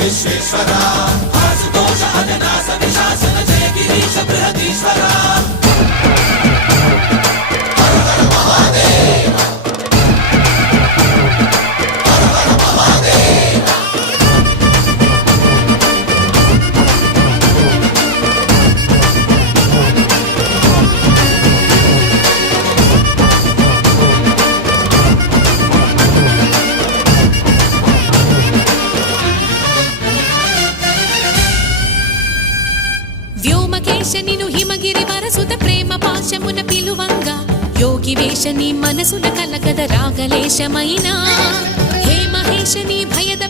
విశ్వేశ్వరా ఆశుతోష అజనాశ విశాసన జయ గిరీశ బృహదీశ్వరా వ్యోమకేశనిను హిమగిరి వరసుత ప్రేమ పాశమున పిలువంగా యోగి వేషని మనసున కలకద రాగలేశమైనా హే మహేశని భయద